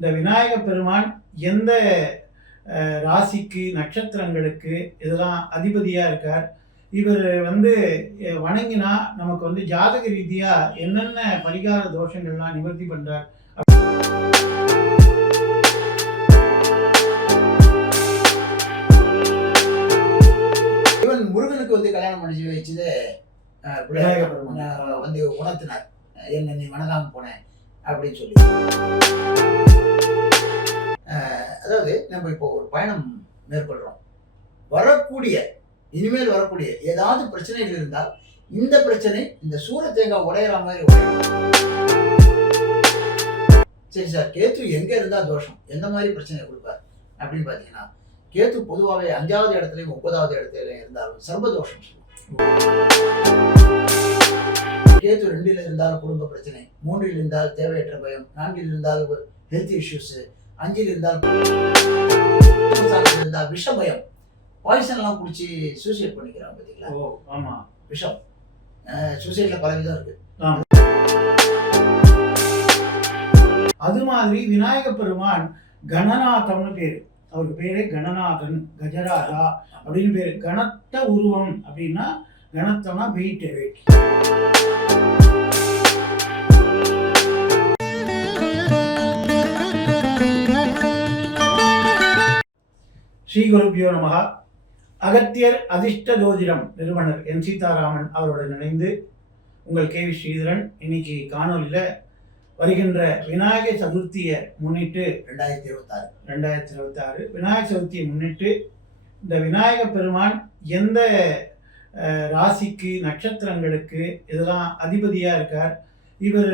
இந்த விநாயக பெருமான் எந்த ராசிக்கு நட்சத்திரங்களுக்கு இதெல்லாம் அதிபதியாக இருக்கார். இவர் வணங்கினா நமக்கு ஜாதக ரீதியாக என்னென்ன பரிகார தோஷங்கள்லாம் நிவர்த்தி பண்ணுறார். இவன் முருகனுக்கு கல்யாணம் பண்ணி வச்சது விநாயக பெருமான் உணர்த்தினார், என்ன நீ வணங்காம போனேன் அப்படின்னு சொல்லி. அதாவது நம்ம இப்போ ஒரு பயணம் மேற்கொள்றோம். இனிமேல் வரக்கூடிய ஏதாவது பிரச்சனைகள் இருந்தால் இந்த பிரச்சனை இந்த சூர தேங்காய் உடையிற மாதிரி உடையும். சரி சார், கேத்து எங்க இருந்தா தோஷம், எந்த மாதிரி பிரச்சனை கொடுப்பார் அப்படின்னு பாத்தீங்கன்னா, கேத்து பொதுவாகவே 5வது இடத்துலயும் 9வது இடத்துலயும் இருந்தாலும் சர்வதோஷம் சொல்லுவோம். கேத்து 2ல் இருந்தால் குடும்ப பிரச்சனை, 3ல் இருந்தால் தேவையற்ற பயம், 4ல் இருந்தால் ஹெல்த் இஷ்யூஸ், 5ல் இருந்தால் விஷ பயம், பாய்சன் எல்லாம் குடிச்சு சூசைட் பண்ணிக்கிறாங்க பாத்தீங்களா. விஷம் சூசைட்ல பல விதம் இருக்கு. அது மாதிரி விநாயக பெருமான் கணநாதம்னு பேரு. அவருக்கு பேரே கணநாதன், கஜராஜா அப்படின்னு பேரு. கனத்த உருவம் அப்படின்னா, கனத்தம்னா வெயிட். ஸ்ரீ குருபியோ நமஹ. அகத்தியர் அதிர்ஷ்ட ஜோதிடம் நிறுவனர் என் சீதாராமன் அவருடன் இணைந்து உங்கள் கேவி ஸ்ரீதரன் இன்னைக்கு காணொலியில் வருகின்ற விநாயக சதுர்த்தியை முன்னிட்டு 2026 விநாயக சதுர்த்தியை முன்னிட்டு இந்த விநாயக பெருமான் எந்த ராசிக்கு நட்சத்திரங்களுக்கு இதெல்லாம் அதிபதியாக இருக்கார். இவர்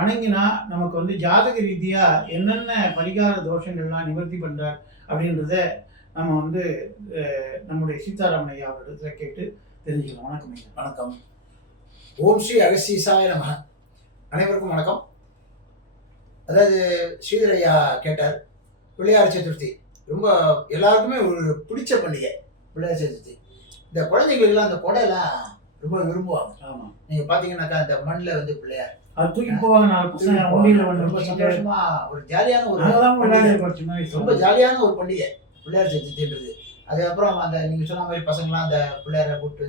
வணங்கினா நமக்கு ஜாதக ரீதியாக என்னென்ன பரிகார தோஷங்கள்லாம் நிவர்த்தி பண்ணுறார் அப்படின்றத நம்ம நம்முடைய சீதாராமன் ஐயா அவரிடத்துல கேட்டு தெரிஞ்சுக்கலாம். வணக்கம் ஐயா. வணக்கம். ஓம் ஸ்ரீ அகஸ்தீசாய நமஹ. அனைவருக்கும் வணக்கம். அதாவது ஸ்ரீதரையா கேட்டார், பிள்ளையார் சதுர்த்தி ரொம்ப எல்லாருக்குமே ஒரு பிடிச்ச பண்டிகை பிள்ளையார் சதுர்த்தி. இந்த குழந்தைங்களுக்கெல்லாம் அந்த கொடையெல்லாம் ரொம்ப விரும்புவாங்க. நீங்க பாத்தீங்கன்னாக்கா அந்த மண்ணில் பிள்ளையார் அது தூக்கி போவாங்க. ரொம்ப சந்தோஷமா ஒரு ஜாலியான ரொம்ப ஜாலியான ஒரு பண்டிகை பிள்ளையார் சதுர்த்தின்றது. அதுக்கப்புறம் அந்த நீங்க சொன்ன மாதிரி பசங்களாம் அந்த பிள்ளையாரை கூப்பிட்டு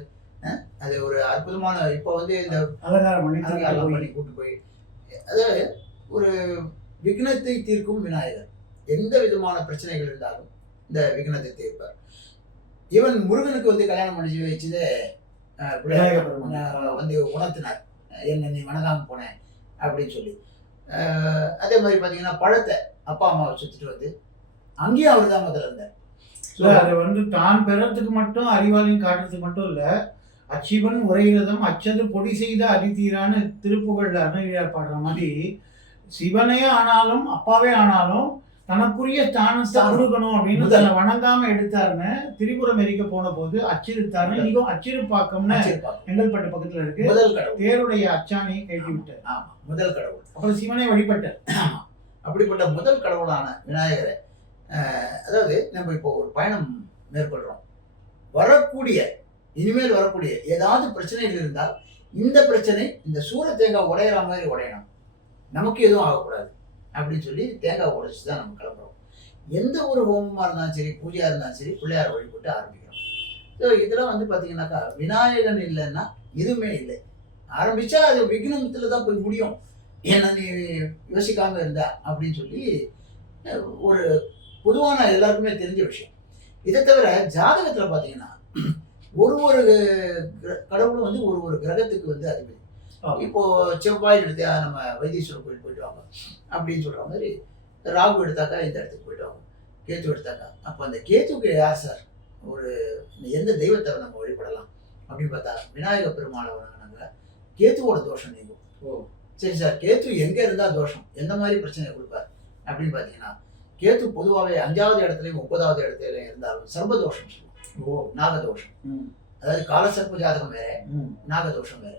அது ஒரு அற்புதமான இப்போ இந்த அலங்காரம் பண்ணி கூட்டு போய், அதாவது ஒரு விக்னத்தை தீர்க்கும் விநாயகர். எந்த விதமான பிரச்சனைகள் இருந்தாலும் இந்த விக்னத்தை தீர்ப்பார். இவன் முருகனுக்கு கல்யாணம் பண்ணி வச்சது விநாயக பெருமான் உணர்த்தினார், என்ன நீ வணங்காம போனேன் அப்படின்னு சொல்லி. அதே மாதிரி பார்த்தீங்கன்னா பழத்தை அப்பா அம்மாவை சுற்றிட்டு அங்கேயும் அவர் தான் முதல்ல இருந்தார். அது தான் பெறத்துக்கு மட்டும் அறிவாளியும் காட்டுறதுக்கு மட்டும் இல்லை, அச்சிவன் உரையிரதம் அச்சது பொடி செய்த அடித்தீரான்னு திருப்புகழ்ல அருணகிரியார் பாடுற மாதிரி, சிவனே ஆனாலும் அப்பாவே ஆனாலும் தனக்குரிய ஸ்தானத்தை கொடுக்கணும் அப்படின்னு தன்னை வணங்காம எடுத்தாருன்னு திரிபுரம் எரிக்க போன போது அச்சிருத்தாருன்னு இன்னைக்கும் அச்சிறுப்பாக்கம்னு எங்கல்பட்டு பக்கத்துல இருக்கு. முதல் கடவுள் தேருடைய அச்சானையை கேட்டி விட்டார். முதல் கடவுள். அப்புறம் சிவனை வழிபட்டார். அப்படிப்பட்ட முதல் கடவுளான விநாயகரை, அதாவது நம்ம இப்போ ஒரு பயணம் மேற்கொள்றோம். இனிமேல் வரக்கூடிய ஏதாவது பிரச்சனைகள் இருந்தால் இந்த பிரச்சனை இந்த சூர தேங்காய் உடையிற மாதிரி உடையணும், நமக்கு எதுவும் ஆகக்கூடாது அப்படின்னு சொல்லி தேங்காய் உடைச்சு தான் நம்ம கிளம்புறோம். எந்த ஒரு ஹோமமாக இருந்தாலும் சரி, பூஜையாக இருந்தாலும் சரி, பிள்ளையார் வழிபட்டு ஆரம்பிக்கிறோம். ஸோ இதெல்லாம் பார்த்தீங்கன்னாக்கா விநாயகன் இல்லைன்னா எதுவுமே இல்லை. ஆரம்பித்தா அது விக்னத்தில் தான் போய் முடியும், என்ன நீ யோசிக்காமல் இருந்தா அப்படின்னு சொல்லி ஒரு பொதுவான எல்லாருக்குமே தெரிஞ்ச விஷயம். இதை தவிர ஜாதகத்தில் பார்த்தீங்கன்னா ஒரு கடவுளும் ஒரு கிரகத்துக்கு அதிபதி. இப்போ செவ்வாய் எடுத்தா நம்ம வைத்தீஸ்வரர் கோயில் போயிட்டு வாங்க அப்படின்னு சொல்ற மாதிரி, ராகு எடுத்தாக்கா இந்த இடத்துக்கு போயிட்டு வாங்க, கேத்து எடுத்தாக்கா அப்போ அந்த கேத்துக்கு யார் சார் ஒரு எந்த தெய்வத்தை நம்ம வழிபடலாம் அப்படின்னு பார்த்தா விநாயக பெருமாளை வணங்கினாங்க, கேத்துவோட தோஷம் நீங்கும். சரி சார், கேத்து எங்க இருந்தா தோஷம், எந்த மாதிரி பிரச்சனை கொடுப்பார் அப்படின்னு பார்த்தீங்கன்னா, கேத்து பொதுவாகவே 5வது இடத்துலயும் 9வது இடத்துலயும் இருந்தாலும் சர்வதோஷம் சொல்லுவோம். நாகதோஷம். அதாவது காலசர்ப்ப ஜாதகம் வேற, நாகதோஷம் வேற.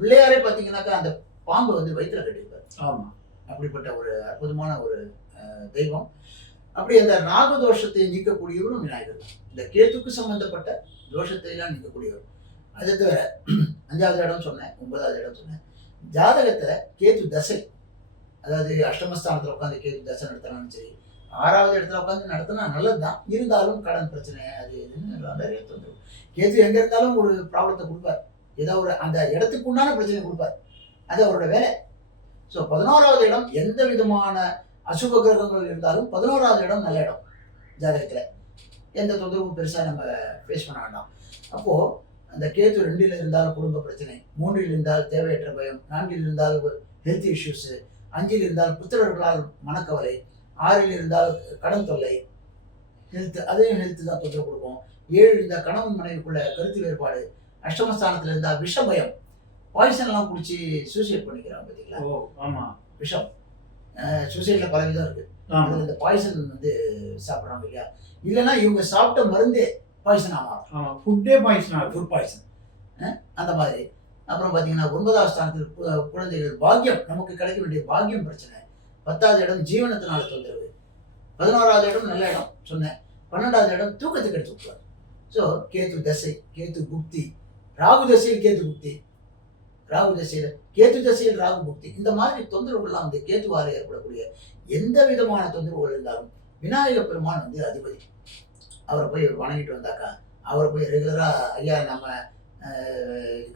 பிள்ளையாரே பார்த்தீங்கன்னாக்கா அந்த பாம்பு வயிற்றுல கட்டியிருப்பாரு. அப்படிப்பட்ட ஒரு அற்புதமான ஒரு தெய்வம். அப்படி அந்த நாகதோஷத்தை நீக்கக்கூடியவரும் விநாயகர். இந்த கேத்துக்கு சம்பந்தப்பட்ட தோஷத்தை எல்லாம் நீக்கக்கூடியவர். அதை தவிர 5வது இடம் சொன்னேன், 9வது இடம் சொன்னேன். ஜாதகத்துல கேத்து தசை, அதாவது அஷ்டமஸ்தானத்தில் உட்காந்து கேது தசை நடத்தினாலும் சரி, 6வது இடத்துல உட்காந்து நடத்தினா நல்லது தான். இருந்தாலும் கடன் பிரச்சனை அது இதுன்னு நிறைய தொந்தரவு. கேது எங்கே இருந்தாலும் ஒரு ப்ராப்ளத்தை கொடுப்பார். ஏதோ ஒரு அந்த இடத்துக்கு உண்டான பிரச்சனை கொடுப்பார். அது அவரோட வேலை. ஸோ 11வது இடம் எந்த விதமான அசுப கிரகங்கள் இருந்தாலும் 11வது இடம் நல்ல இடம் ஜாதகத்தில். எந்த தொந்தரவும் பெருசாக நம்ம ஃபேஸ் பண்ண வேண்டாம். அப்போது அந்த கேது 2ல் இருந்தால் குடும்ப பிரச்சனை, 3ல் இருந்தால் தேவையற்ற பயம், 4ல் இருந்தால் ஹெல்த் இஷ்யூஸு, 5ல் இருந்தால் புத்திரர்களால் மனக்கவலை, 6ல் இருந்தால் கடன் தொல்லை, அதையும் ஹெல்த் தான் தொந்தரவு கொடுக்கும். 7 இருந்தால் கணவன் மனைவிக்குள்ள கருத்து வேறுபாடு, அஷ்டமஸ்தானத்தில் இருந்தால் விஷ பயம், பாய்சன்லாம் குடிச்சு சூசைட் பண்ணிக்கிறாங்க பார்த்தீங்களா? ஆமாம், விஷம். சூசைடில் பல விதம் இருக்குது. அதில் இந்த பாய்சன் வந்து சாப்பிட்றாங்க இல்லையா? இல்லைன்னா இவங்க சாப்பிட்ட மருந்தே பாய்சன் ஆமாம், ஃபுட்டே பாய்சன் ஆகும், ஃபுட் பாய்சன் அந்த மாதிரி. அப்புறம் பார்த்தீங்கன்னா 9வது ஸ்தானத்தில் குழந்தைகள் பாக்கியம், நமக்கு கிடைக்க வேண்டிய பாக்கியம் பிரச்சனை. 10வது இடம் ஜீவனத்தினால தொந்தரவு. 11வது இடம் நல்ல இடம் சொன்னேன். 12வது இடம் தூக்கத்துக்கு எடுத்து விட்டுருவார். ஸோ கேது தசை, கேது புக்தி, ராகு தசையில் கேது புக்தி, ராகு தசையில் கேது தசையில் ராகு புக்தி, இந்த மாதிரி தொந்தரவுகள்லாம் வந்து கேதுவால் ஏற்படக்கூடிய எந்த விதமான தொந்தரவுகள் இருந்தாலும் விநாயக பெருமான் வந்து அதிபதி. அவரை போய் வணங்கிட்டு வந்தாக்கா, அவரை போய் ரெகுலராக ஐயா நம்ம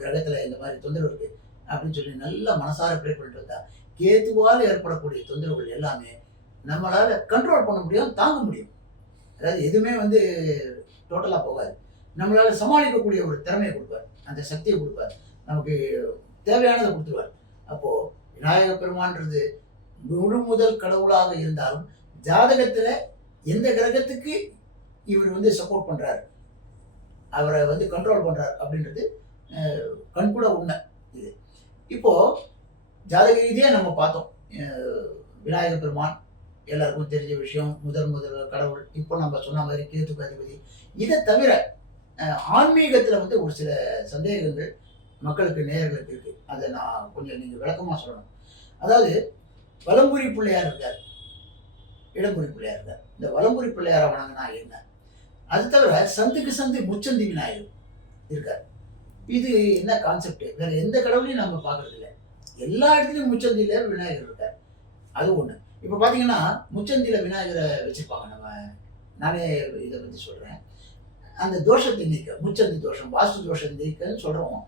கிரகத்தில் இந்த மாதிரி தொந்தரவு இருக்குது அப்படின்னு சொல்லி நல்லா மனசார ப்ரே பண்ணிட்டு வந்தா, கேதுவால் ஏற்படக்கூடிய தொந்தரவுகள் எல்லாமே நம்மளால் கண்ட்ரோல் பண்ண முடியும், தாங்க முடியும். அதாவது எதுவுமே வந்து டோட்டலாக போகாது. நம்மளால் சமாளிக்கக்கூடிய ஒரு திறமையை கொடுப்பார், அந்த சக்தியை கொடுப்பார், நமக்கு தேவையானதை கொடுத்துருவார். அப்போது விநாயக பெருமான்றது முழு முதல் கடவுளாக இருந்தாலும் ஜாதகத்தில் எந்த கிரகத்துக்கு இவர் வந்து சப்போர்ட் பண்ணுறாரு, அவரை வந்து கண்ட்ரோல் பண்ணுறார் அப்படின்றது கண்கூட உண்மை. இது இப்போது ஜாதக ரீதியாக நம்ம பார்த்தோம். விநாயக பெருமான் எல்லாருக்கும் தெரிஞ்ச விஷயம், முதல் கடவுள். இப்போ நம்ம சொன்ன மாதிரி கேதுக்கு அதிபதி. இதை தவிர ஆன்மீகத்தில் வந்து ஒரு சில சந்தேகங்கள் மக்களுக்கு நேயர்களுக்கு இருக்குது. அதை நான் கொஞ்சம் நீங்கள் விளக்கமாக சொல்லணும். அதாவது வலம்புரி பிள்ளையார் இருக்கார், இடம்புரி பிள்ளையார் இருக்கார். இந்த வலம்புரி பிள்ளையாரை வணங்கினா என்ன? அது தவிர சந்துக்கு சந்து முச்சந்தி விநாயகர் இருக்கார். இது என்ன கான்செப்ட்? வேற எந்த கடவுளையும் நம்ம பார்க்கறது இல்லை. எல்லா இடத்துலையும் முச்சந்தியில் விநாயகர் இருக்கார். அது ஒன்று. இப்போ பார்த்தீங்கன்னா முச்சந்தியில் விநாயகரை வச்சுருப்பாங்க. நானே இதை பற்றி சொல்கிறேன். அந்த தோஷத்தை நீக்க, முச்சந்தி தோஷம், வாஸ்து தோஷம் நீக்கன்னு சொல்கிறோம்.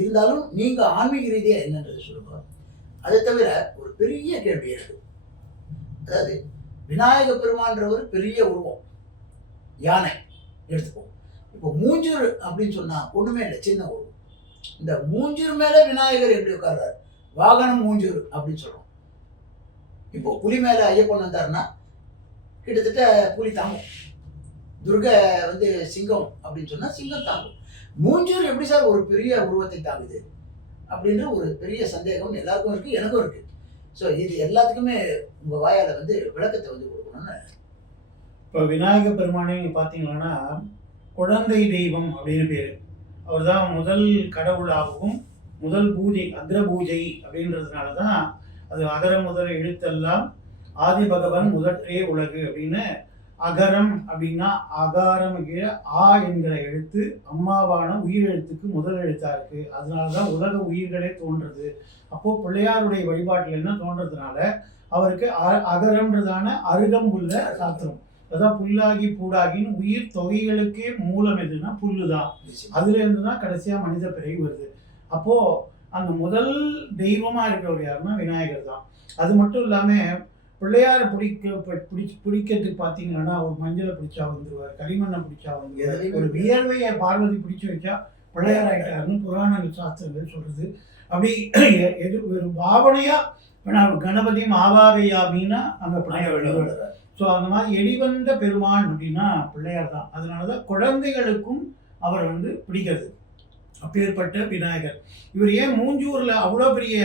இருந்தாலும் நீங்கள் ஆன்மீக ரீதியாக என்னன்றது சொல்லுங்க. அதை தவிர ஒரு பெரிய கேள்வி இருக்கு. அதாவது விநாயக பெருமான்றவர் பெரிய உருவம், யானை எடுத்துப்போம். இப்போ மூஞ்சூர் அப்படின்னு சொன்னால் ஒன்றுமே இல்லை, சின்ன உருவம். இந்த மூஞ்சூர் மேலே விநாயகர் எப்படி உட்கார்றாரு? வாகனம் மூஞ்சூர் அப்படின்னு சொல்கிறோம். இப்போ புலி மேலே ஐயப்பன் வந்தாருன்னா கிட்டத்தட்ட புலி தாங்கும். துர்கை வந்து சிங்கம் அப்படின்னு சொன்னால் சிங்கம் தாங்கும். மூஞ்சூர் எப்படி சார் ஒரு பெரிய உருவத்தை தாங்குது அப்படின்ற ஒரு பெரிய சந்தேகம் எல்லாருக்கும் இருக்குது, எனக்கும் இருக்குது. ஸோ இது எல்லாத்துக்குமே உங்கள் வாயால் வந்து விளக்கத்தை வந்து கொடுக்கணும்னு. இப்போ விநாயக பெருமானே பார்த்தீங்கன்னா குழந்தை தெய்வம் அப்படின்னு பேர். அவர் தான் முதல் கடவுளாகவும் முதல் பூஜை, அக்ர பூஜை அப்படின்றதுனால தான் அது அகர முதல எழுத்தெல்லாம் ஆதி பகவன் முதற்றே உலகு அப்படின்னு. அகரம் அப்படின்னா அகாரம் கீழே ஆ என்கிற எழுத்து அம்மாவான உயிர் எழுத்துக்கு முதல் எழுத்தாக இருக்குது. அதனால தான் உலக உயிர்களே தோன்றுறது. அப்போது பிள்ளையாருடைய வழிபாட்டில் என்ன தோன்றதுனால அவருக்கு அகரம்ன்றதான அருகம்புல்ல சாத்திரம். அதான் புல்லாகி பூடாகின்னு உயிர் தொகைகளுக்கே மூலம் எதுனா புல்லு தான். அதுலேருந்து தான் கடைசியாக மனித பிறவி வருது. அப்போது அந்த முதல் தெய்வமாக இருக்கிறவர் யாருன்னா விநாயகர் தான். அது மட்டும் இல்லாமல் பிள்ளையாரை பிடிக்கிறதுக்கு பார்த்தீங்கன்னா ஒரு மஞ்சளை பிடிச்சா வந்துடுவார், களிமண்ணை பிடிச்சா வந்துடுவார். ஒரு வியர்வையை பார்வதி பிடிச்சி வச்சா பிள்ளையார் ஆகிட்டாருன்னு புராணங்கள் சாஸ்திரங்கள் சொல்கிறது. அப்படி எது ஒரு பாவனையாக கணபதி மாவாகையாமின்னா அங்கே பிள்ளையார். ஸோ அந்த மாதிரி எடிவந்த பெருமான் அப்படின்னா பிள்ளையார் தான். அதனால தான் குழந்தைகளுக்கும் அவர் வந்து பிடிக்கிறது. அப்பேற்பட்ட விநாயகர். இவர் ஏன் மூஞ்சூரில் அவ்வளோ பெரிய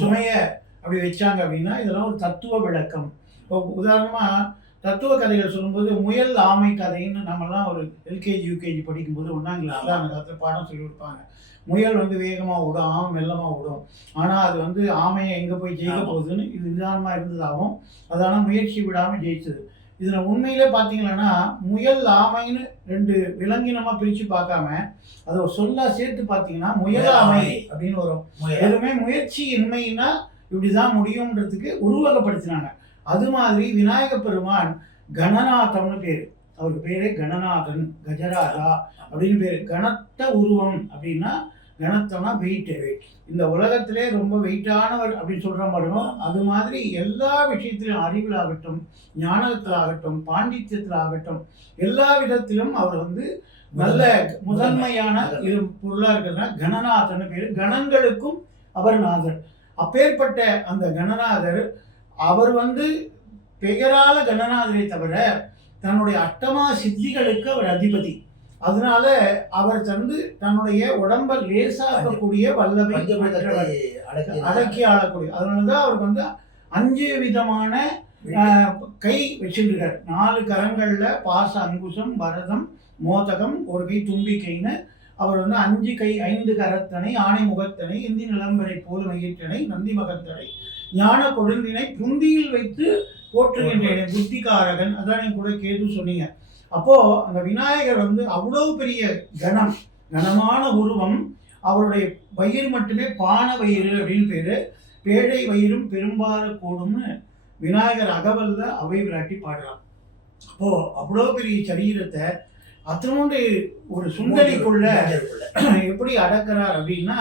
சுமையை அப்படி வச்சாங்க அப்படின்னா இதெல்லாம் ஒரு தத்துவ விளக்கம். இப்போ உதாரணமாக தத்துவ கதைகள் சொல்லும்போது முயல் ஆமை கதைன்னு நம்மலாம் ஒரு எல்கேஜி யூகேஜி படிக்கும்போது ஒன்றாங்களா அந்த காலத்தில் பாடம் சொல்லி கொடுப்பாங்க. முயல் வந்து வேகமாக விடும், ஆமை மெல்லமாக விடும். ஆனால் அது வந்து ஆமையை எங்கே போய் ஜெயிக்க போகுதுன்னு இது நிதானமாக இருந்ததாகவும் அதனால முயற்சி விடாமல் ஜெயிச்சது. இதில் உண்மையிலே பார்த்தீங்கன்னா முயல் ஆமைன்னு ரெண்டு விலங்கினமாக பிரித்து பார்க்காம அதை ஒரு சொல்லா சேர்த்து பார்த்தீங்கன்னா முயலாமை அப்படின்னு வரும். எதுவுமே முயற்சி இன்மைன்னா இப்படிதான் முடியும்ன்றதுக்கு உருவகப்படுத்தினாங்க. அது மாதிரி விநாயக பெருமான் கணநாதம்னு பேரு. அவருக்கு பேரே கணநாதன், கஜராஜா அப்படின்னு பேரு. கனத்த உருவம் அப்படின்னா, கனத்தம்னா வெயிட். இந்த உலகத்திலே ரொம்ப வெயிட்டானவர் அப்படின்னு சொல்ற மாதிரியும், அது மாதிரி எல்லா விஷயத்திலும் அறிவிலாகட்டும், ஞானத்திலாகட்டும், பாண்டித்யத்திலாகட்டும், எல்லா விதத்திலும் அவர் வந்து நல்ல முதன்மையான பொருளா இருக்கிறதுனா கணநாதன் பேரு. கணங்களுக்கும் அவர் நாதர். அப்பேற்பட்ட அந்த கணநாதர் அவர் வந்து பெயரால கணநாதரை தவிர தன்னுடைய அஷ்டமா சித்திகளுக்கு அவர் அதிபதி. அதனால அவர் தன்னுடைய உடம்ப லேசாக்கக்கூடிய வல்லமை அடக்கி ஆளக்கூடிய. அதனாலதான் அவருக்கு வந்து 5 விதமான கை வச்சிருக்கார். 4 கரங்கள்ல பாச அங்குசம், வரதம், மோதகம், ஒரு கை தும்பிக்கைன்னு அவர் வந்து 5 கை, 5 கரத்தனை, ஆணை முகத்தனை, இந்தி நிலம்பரை போல் மயிற்றனை, நந்தி மகத்தனை, ஞான கொழுந்தினை புந்தியில் வைத்து போற்றுகின்றேன், புத்திகாரகன். அதான் நீங்க கூட கேது சொன்னீங்க. அப்போ அந்த விநாயகர் வந்து அவ்வளவு பெரிய கனமான உருவம். அவருடைய வயிறு மட்டுமே பான வயிறு அப்படின்னு பேரு. பேழை வயிறும் பெரும்பால கூடும்னு விநாயகர் அகவல்ல அவை விராட்டி பாடுறான். அப்போ அவ்வளோ பெரிய சரீரத்தை அத்தனோண்டு ஒரு சுண்டலிக்குள்ள எப்படி அடக்கிறார் அப்படின்னா,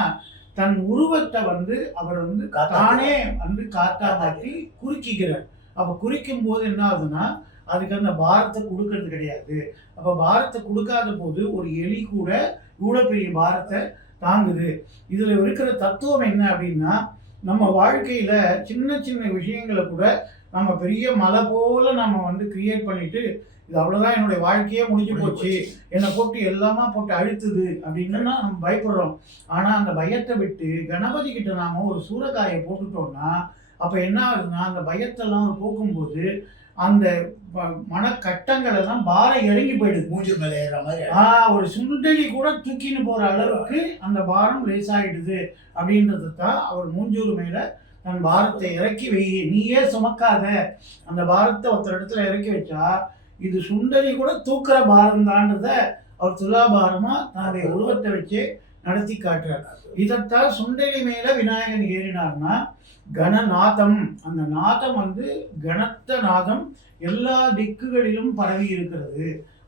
தன் உருவத்தை வந்து அவர் வந்து தானே வந்து காத்தா மாற்றி குறிக்கிறார். அப்போ குறிக்கும் போது என்ன ஆகுதுன்னா, அதுக்கு அந்த பாரத்தை கொடுக்கறது கிடையாது. அப்போ பாரத்தை கொடுக்காத போது ஒரு எலி கூட இவ்வளோ பெரிய பாரத்தை தாங்குது. இதில் இருக்கிற தத்துவம் என்ன அப்படின்னா, நம்ம வாழ்க்கையில் சின்ன சின்ன விஷயங்களை கூட நம்ம பெரிய மலை போல நம்ம வந்து கிரியேட் பண்ணிட்டு, இது அவ்வளோதான் என்னுடைய வாழ்க்கையே முடிஞ்சு போச்சு, என்னை போட்டு எல்லாமா போட்டு அழுத்துது அப்படின்னு நம்ம பயப்படுறோம். ஆனால் அந்த பயத்தை விட்டு கணபதி கிட்ட நாம ஒரு சூறக்காயை போட்டுட்டோம்னா, அப்போ என்ன ஆகுதுன்னா, அந்த பயத்தெல்லாம் போக்கும்போது அந்த மனக்கட்டங்கள் எல்லாம் பாரம் இறங்கி போயிடுது. மூஞ்சு மேலே ஏற மாதிரி ஒரு சுண்டலி கூட தூக்கின்னு போற அளவுக்கு அந்த பாரம் லேசாயிடுது. அப்படின்றது தான் அவர் மூஞ்சூர் மேல தன் பாரத்தை இறக்கி வை, நீயே சுமக்காத. அந்த பாரத்தை ஒருத்தர் இடத்துல இறக்கி வச்சா இது சுண்டலி கூட தூக்குற பாரம் தான்றத அவர் துலாபாரமா தன்னுடைய உருவத்தை வச்சு நடத்தி காட்டுறார். இதைத்தான் சுண்டலி மேல விநாயகன் ஏறினார்னா கணநாதம். அந்த நாதம் வந்து கனத்த நாதம் எல்லா திக்குகளிலும் பரவி இருக்கிறது.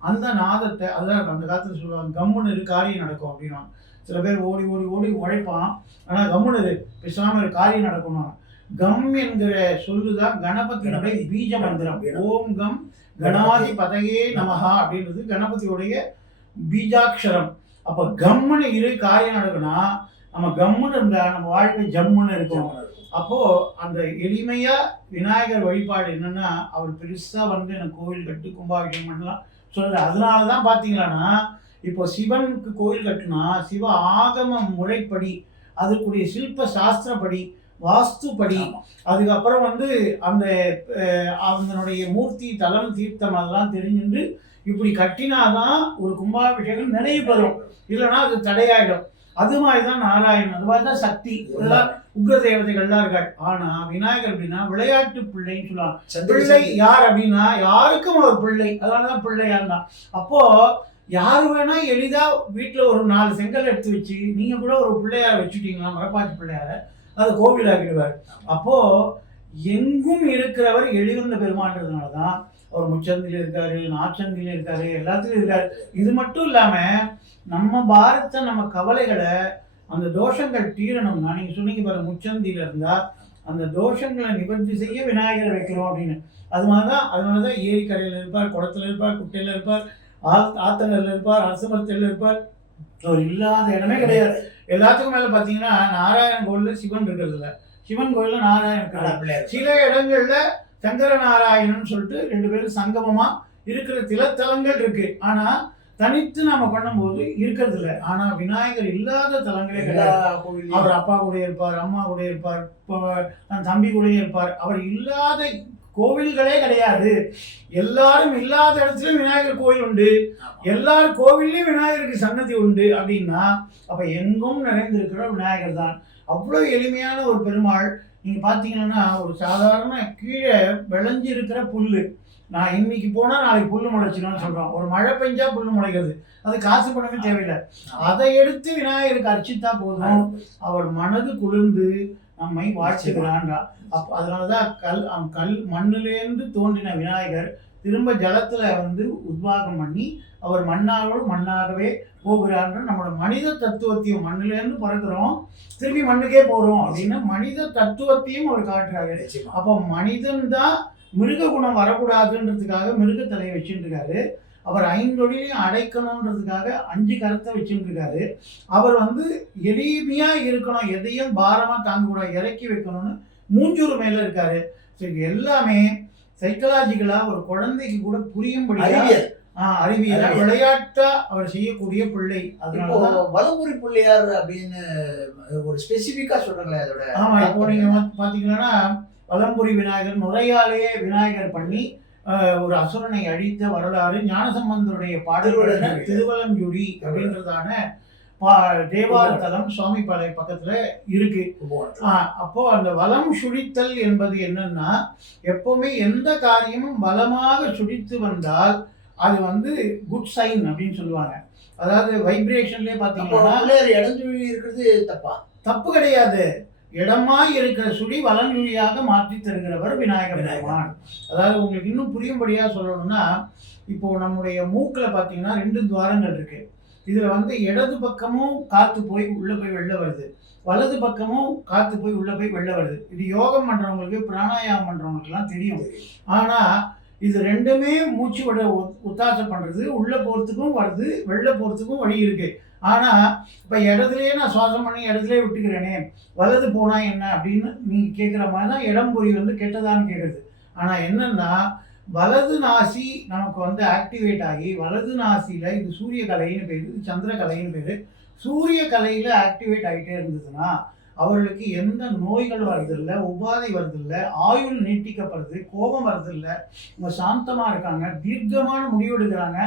அந்த நாதத்தை அதான் அந்த காலத்துல சொல்லுவாங்க, கம்முன்னு காரியம் நடக்கும் அப்படின்னா. சில பேர் ஓடி ஓடி ஓடி உழைப்பான், ஆனா கம்முன்னு பேசாம காரியம் நடக்கணும். கம் என்கிற சொல்லுதான் கணபதியினுடைய பீஜ மந்திரம். ஓம் கம் கணாதி பதையே நமஹா அப்படின்றது கணபதியுடைய பீஜாட்சரம். அப்ப கம்முன்னு காரியம் நடக்குன்னா, நம்ம கம்முன்னு இருந்தா நம்ம வாழ்க்கை ஜம்முன்னு இருக்கும். அப்போ அந்த எளிமையா விநாயகர் வழிபாடு என்னன்னா, அவர் பெருசா வந்து எனக்கு கோவில் கட்டு கும்பாபிஷேகம் பண்ணலாம் சொல்றது. அதனாலதான் பாத்தீங்கன்னா, இப்போ சிவனுக்கு கோவில் கட்டுனா சிவ ஆகம முறைப்படி, அதுக்குரிய சில்ப சாஸ்திரப்படி, வாஸ்துப்படி, அதுக்கப்புறம் வந்து அந்த அதனுடைய மூர்த்தி தலம் தீர்த்தம் அதெல்லாம் தெரிஞ்சுட்டு இப்படி கட்டினாதான் ஒரு கும்பாபிஷேகம் நிறைவு பெறும். இல்லைன்னா அது தடையாயிடும். அது மாதிரிதான் நாராயணன், அது மாதிரிதான் சக்தி, இதெல்லாம் உக்ர தேவதைகள்லாம் இருக்காள். ஆனா விநாயகர் அப்படின்னா விளையாட்டு பிள்ளைன்னு சொல்லுவாங்க. பிள்ளை யார் அப்படின்னா யாருக்கும் ஒரு பிள்ளை, அதனாலதான் பிள்ளையா இருந்தான். அப்போ யாரு வேணா எளிதா வீட்டுல ஒரு 4 செங்கல் எடுத்து வச்சு நீங்க கூட ஒரு பிள்ளையார வச்சுட்டீங்களா, மரப்பாச்சி பிள்ளையார, அது கோவில் ஆகிடுவார். அப்போ எங்கும் இருக்கிறவர் எழுகின்ற பெருமான்றதுனாலதான் அவர் முச்சந்தில இருக்காரு, நாச்சந்தில இருக்காரு, எல்லாத்துலயும் இருக்காரு. இது மட்டும் இல்லாம நம்ம பாரத்தை, நம்ம கவலைகளை, அந்த தோஷங்கள் தீரணும்னா, நீங்க சொன்னீங்க பாருங்க, முச்சந்தில இருந்தா அந்த தோஷங்களை நிவர்த்தி செய்ய விநாயகரை வைக்கிறோம் அப்படின்னு. அதனாலதான் ஏரிக்கரையில இருப்பார், குளத்துல இருப்பார், குட்டையில இருப்பார், ஆத்தங்கல்ல இருப்பார், அரசமரத்தில் இருப்பார். அவர் இல்லாத இடமே கிடையாது. எல்லாத்துக்கும் மேல பாத்தீங்கன்னா நாராயணன் கோயில்ல சிவன் இருக்கிறது இல்ல, சிவன் கோயில்ல நாராயணன் இருக்கிறார். சில இடங்கள்ல சங்கர நாராயணன் சொல்லிட்டு 2 பேரும் சங்கமமா இருக்கிற திலத்தலங்கள் இருக்கு. ஆனா தனித்து நாம பண்ணும்போது இருக்கிறது இல்லை. ஆனா விநாயகர் இல்லாத தலங்களே கிடையாது. அவர் அப்பா கூட இருப்பார், அம்மா கூட இருப்பார், தம்பி கூட இருப்பார். அவர் இல்லாத கோவில்களே கிடையாது. எல்லாரும் இல்லாத இடத்துலயும் விநாயகர் கோவில் உண்டு, எல்லாரும் கோவில்லையும் விநாயகருக்கு சன்னதி உண்டு. அப்படின்னா அப்ப எங்கும் நிறைந்திருக்கிற விநாயகர் தான். அவ்வளவு எளிமையான ஒரு பெருமாள். நீங்க பாத்தீங்கன்னா ஒரு சாதாரண கீழே விளைஞ்சி இருக்கிற புல்லு, நான் இன்னைக்கு போனா நாளைக்கு புல்லு முளைச்சிடும்னு சொல்றோம். ஒரு மழை பெஞ்சா புல்லு முளைக்கிறது, அது காசு பணமே தேவையில்லை. அதை எடுத்து விநாயகருக்கு அர்ச்சித்தா போதும், அவர் மனது குளிர்ந்து நம்மை வாழ்த்துகிறான்றா. அதனாலதான் கல் மண்ணிலேருந்து தோன்றின விநாயகர் திரும்ப ஜலத்துல வந்து உத்வாகம் பண்ணி அவர் மண்ணாரோடு மண்ணாகவே போகிறான்ற நம்மளோட மனித தத்துவத்தையும் மண்ணிலேருந்து பிறக்கிறோம் திரும்பி மண்ணுக்கே போறோம் அப்படின்னு மனித தத்துவத்தையும் அவர் காட்டுறாரு. அப்போ மனிதன் தான் மிருக குணம் வரக்கூடாதுன்றதுக்காக மிருக தலையை வச்சுட்டு இருக்காரு. அவர் 5 தொழிலையும் அடைக்கணுன்றதுக்காக 5 கரத்தை வச்சுட்டு இருக்காரு. அவர் வந்து எளிமையா இருக்கணும், எதையும் பாரமா தாங்கக்கூடாது, இறக்கி வைக்கணும்னு மூஞ்சூர் மேல இருக்காரு. சரி, எல்லாமே சைக்கலாஜிக்கலா ஒரு குழந்தைக்கு கூட புரியும்படியா அறிவியலா விளையாட்டா அவர் செய்யக்கூடிய பிள்ளை. அதனால வலம்புரி பிள்ளையார் அப்படின்னு ஒரு ஸ்பெசிபிக்கா சொல்றாங்களே அதோட. ஆமா, இப்போ நீங்க பாத்தீங்கன்னா வலம்புரி விநாயகர் முறையாலேயே விநாயகர் பண்ணி ஒரு அசுரனை அழித்த வரலாறு ஞானசம்பந்தருடைய பாடல்கள் திருவலஞ்சுடி அப்படின்றதான தேவார தலம் சுவாமிபாளைய பக்கத்துல இருக்கு. அப்போ அந்த வலம் சுழித்தல் என்பது என்னன்னா, எப்பவுமே எந்த காரியமும் பலமாக சுழித்து வந்தால் அது வந்து குட் சைன் அப்படின்னு சொல்லுவாங்க. அதாவது வைப்ரேஷன்லயே பாத்தீங்கன்னா இடஞ்சுழி இருக்கிறது தப்பா? தப்பு கிடையாது. இடமாய் இருக்கிற சுழி வலஞ்சுழியாக மாற்றி தருகிறவர் விநாயகர் பெருமான். அதாவது உங்களுக்கு இன்னும் புரியும்படியா சொல்லணும்னா, இப்போ நம்முடைய மூக்குல பாத்தீங்கன்னா 2 துவாரங்கள் இருக்கு. இதுல வந்து இடது பக்கமும் காத்து போய் உள்ள போய் வெளில வருது, வலது பக்கமும் காத்து போய் உள்ள போய் வெளில வருது. இது யோகம் பண்றவங்களுக்கு பிராணாயாமம் பண்றவங்களுக்கு எல்லாம் தெரியும். ஆனா இது ரெண்டுமே மூச்சு விட உத்தாசம் பண்றது, உள்ள போறதுக்கும் வருது, வெளில போறதுக்கும் வழி இருக்கு. ஆனா இப்ப இடத்துலயே நான் சுவாசம் பண்ணி இடத்துலயே விட்டுக்கிறேனே, வலது போனா என்ன அப்படின்னு நீங்க கேட்குற மாதிரி தான் இடம்பொறி வந்து கெட்டதான்னு கேட்குறது. ஆனா என்னன்னா, வலது நாசி நமக்கு வந்து ஆக்டிவேட் ஆகி வலது நாசியில இது சூரிய கலைன்னு பேரு, இது சந்திர கலைன்னு பேரு. சூரிய கலையில ஆக்டிவேட் ஆகிட்டே இருந்ததுன்னா அவர்களுக்கு எந்த நோய்கள் வருதில்லை, உபாதை வருதில்லை, ஆயுள் நீட்டிக்கப்படுது, கோபம் வருதில்லை, அவங்க சாந்தமா இருக்காங்க, தீர்க்கமான முடிவெடுக்கிறாங்க,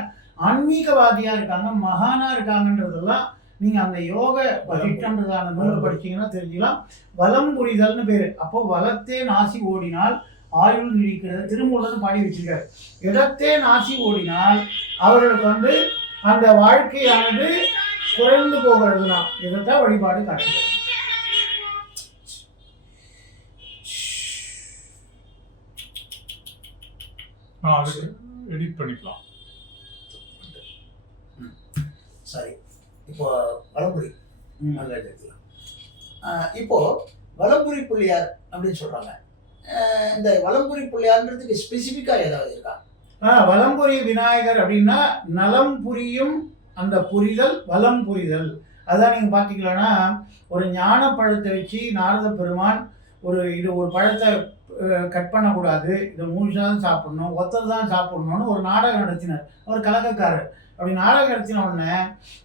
ஆன்மீகவாதியா இருக்காங்க, மகானா இருக்காங்கன்றதெல்லாம் நீங்க அந்த யோக திட்டம்ன்றதான நூலை படிச்சீங்கன்னா தெரிஞ்சுக்கலாம். வலம் புரிதல்னு பேரு. அப்போ வலத்தே நாசி ஓடினால் ஆயுள் நீடிக்கிறது திருமூலன் பாடி வச்சிருக்காரு. இடத்தே நாசி ஓடினால் அவர்களுக்கு வந்து அந்த வாழ்க்கையானது குறைந்து போகிறதுனா இதைத்தான் வழிபாடு காட்டுகிறது. எடிட் பண்ணிக்கலாம். சரி, இப்போ வலம்புரி இப்போ வலம்புரி பிள்ளையார் அப்படின்னு சொல்றாங்க. இந்த வலம்புரி பிள்ளையார்ன்றதுக்கு ஸ்பெசிபிக்கா ஏதாவது இருக்கா? வலம்புரி விநாயகர் அப்படின்னா நலம் புரியும் அந்த புரிதல், வலம் புரிதல். அதான் நீங்க பாத்தீங்கன்னா ஒரு ஞான பழத்தை வச்சு நாரத பெருமான் ஒரு பழத்தை கட் பண்ணக்கூடாது, இதை முழுசா தான் சாப்பிடணும், ஒத்தர் தான் சாப்பிடணும்னு ஒரு நாடகம் நடத்தினார். அவர் கலகக்காரர். அப்படி நாடகம் நடத்தின உடனே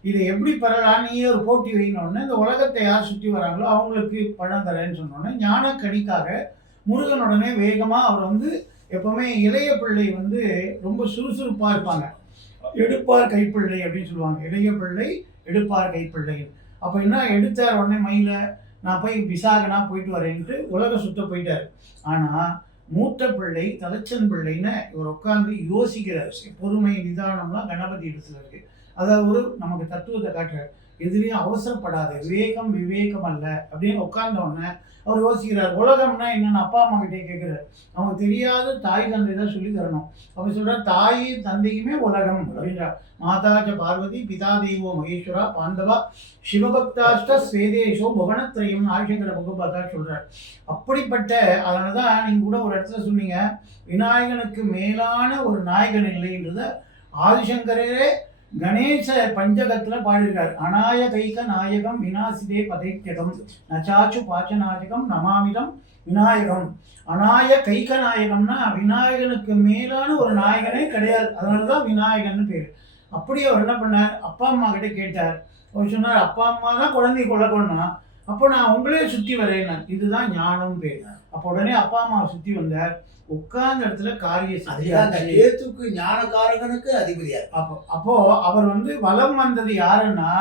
இதை எப்படி பெறலாம், நீயே ஒரு போட்டி வைன உடனே இந்த உலகத்தை யார் சுற்றி வராங்களோ அவங்களுக்கு பழம் தரேன்னு சொன்னோடனே ஞானக்கடிக்காக முருகனுடனே வேகமாக அவர் வந்து எப்பவுமே இளைய பிள்ளை வந்து ரொம்ப சுறுசுறுப்பாக இருப்பாங்க. எடுப்பார் கைப்பிள்ளை அப்படின்னு சொல்லுவாங்க. இளைய பிள்ளை எடுப்பார் கைப்பிள்ளை. அப்போ என்ன எடுத்தார் உடனே மயில நான் போய் விசாகனா போயிட்டு வரேன்ட்டு உலக சுத்த போயிட்டார். ஆனால் மூத்த பிள்ளை தலைச்சன் பிள்ளைன்னு இவர் உட்காந்து யோசிக்கிறார். பொறுமை நிதானம்லாம் கணபதி இடத்துல இருக்கு. அதாவது நமக்கு தத்துவத்தை காட்டுறார். எதுலேயும் அவசரப்படாத, விவேகம் விவேகம் அல்ல அப்படின்னு உட்கார்ந்த உடனே அவர் யோசிக்கிறார். உலகம்னா என்னன்னு அப்பா அம்மா கிட்டே கேட்கிறார். அவங்க தெரியாத தாய் தந்தை தான் சொல்லி தரணும். அவர் சொல்றார், தாய் தந்தையுமே உலகம் அப்படின்றார். மாதாஜ பார்வதி பிதா தெய்வோ மகேஸ்வரா பாண்டவா சிவபக்தாஷ்ட ஸ்வேதேஷோ புவனத்ரயம் ஆதிசங்கர பகவதா சொல்றார். அப்படிப்பட்ட அதனாலதான் நீங்க கூட ஒரு இடத்துல சொன்னீங்க, விநாயகனுக்கு மேலான ஒரு நாயகன் இல்லைன்றத ஆதிசங்கரே கணேச பஞ்சகத்துல பாடியிருக்காரு. அநாய கைக நாயகம் விநாசிதே பதைத்தியகம் நச்சாச்சு பாச்சநாயகம் நமாமிதம் விநாயகம். அநாய கைக நாயகம்னா விநாயகனுக்கு மேலான ஒரு நாயகனே கிடையாது. அதனாலதான் விநாயகன்னு பேரு. அப்படி அவர் என்ன பண்ணார், அப்பா அம்மா கிட்ட கேட்டார். அவர் சொன்னார், அப்பா அம்மா தான் குழந்தைய கொள்ளணும்னா அப்போ நான் உங்களே சுற்றி வரேன், இதுதான் ஞானம் பேர். அப்போ உடனே அப்பா அம்மாவை சுற்றி வந்தார். உட்கார்ந்த இடத்துல காரியத்துக்கு ஞானகாரகனுக்கு அதிபதியார். அப்போ அவர் வந்து வலம் வந்தது யாருன்னா,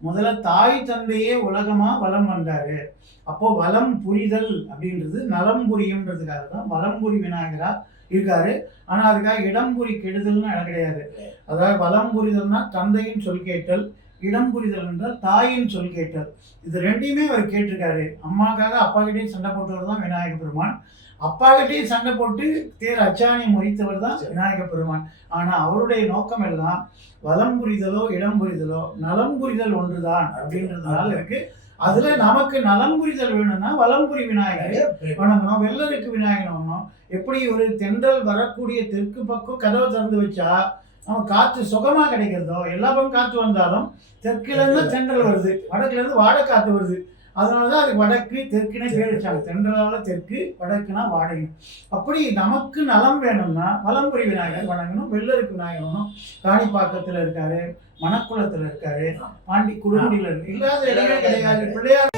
முதல்ல தாய் தந்தையே உலகமா வலம் வந்தாரு. அப்போ வலம் புரிதல் அப்படின்றது நலம் புரியும்ன்றதுக்காக தான் வலம்புரி விநாயகரா இருக்காரு. ஆனா அதுக்காக இடம்புரி கெடுதல்னு கிடையாது. அதாவது வலம் புரிதல்னா தந்தையின் சொல் கேட்டல், இடம் புரிதல் என்றால் தாயின் சொல் கேட்டல். இது ரெண்டையுமே அவர் கேட்டிருக்காரு. அம்மாக்காக அப்பா கிட்டேயும் சண்டை போட்டவர் தான் விநாயக பெருமான். அப்பா கிட்டேயும் சண்டை போட்டு தேர் அச்சாணி முறித்தவர் தான் விநாயக பெருமான். ஆனா அவருடைய நோக்கம் எல்லாம் வலம் புரிதலோ இடம் புரிதலோ நலம் புரிதல் ஒன்றுதான் அப்படின்றதுனால இருக்கு. அதுல நமக்கு நலம் புரிதல் வேணும்னா வலம்புரி விநாயகரை வணங்கணும், வெள்ளருக்கு விநாயகர் வணங்கணும். எப்படி ஒரு தென்றல் வரக்கூடிய தெற்கு பக்கம் கதவை திறந்து வச்சா நம்ம காற்று சுகமா கிடைக்கிறதோ, எல்லா பக்கம் காற்று வந்தாலும் தெற்குல இருந்து தென்றல் வருது, வடக்குல இருந்து வாடை காத்து வருது. அதனாலதான் அது வடக்கு தெற்குனே பேர் வச்சாங்க. தென்றலால தெற்கு, வடக்குனா வாடகை. அப்படி நமக்கு நலம் வேணும்னா வலம்புரி விநாயகர் வணங்கணும், வெள்ளருக்கு விநாயகர் வணங்கணும். ராணிப்பாக்கத்துல இருக்காரு, மணக்குளத்துல இருக்காரு, பாண்டி குடுகுடியில இருக்கு, இல்லாத இடமே கிடையாது. பிள்ளையார்